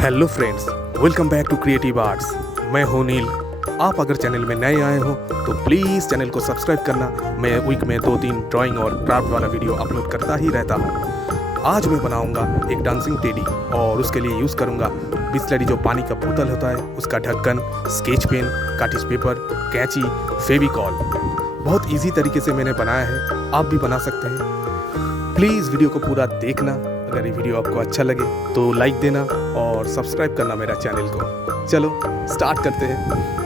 Hello friends, welcome back to creative arts. मैं हूं नील। आप अगर चैनल में नए आए हो तो प्लीज़ चैनल को सब्सक्राइब करना। मैं वीक में 2-3 ड्राइंग और क्राफ्ट वाला वीडियो अपलोड करता ही रहता हूं। आज मैं बनाऊंगा एक डांसिंग टेडी और उसके लिए यूज़ करूंगा बिस्लरी जो पानी का बोतल होता है, उसका ढक्कन, स्केच पेन, कार्टिज पेपर, कैंची, फेविकॉल। बहुत इजी तरीके से मैंने बनाया है, आप भी बना सकते हैं। प्लीज़ वीडियो को पूरा देखना। अगर ये वीडियो आपको अच्छा लगे तो लाइक देना और सब्सक्राइब करना मेरा चैनल को। चलो स्टार्ट करते हैं।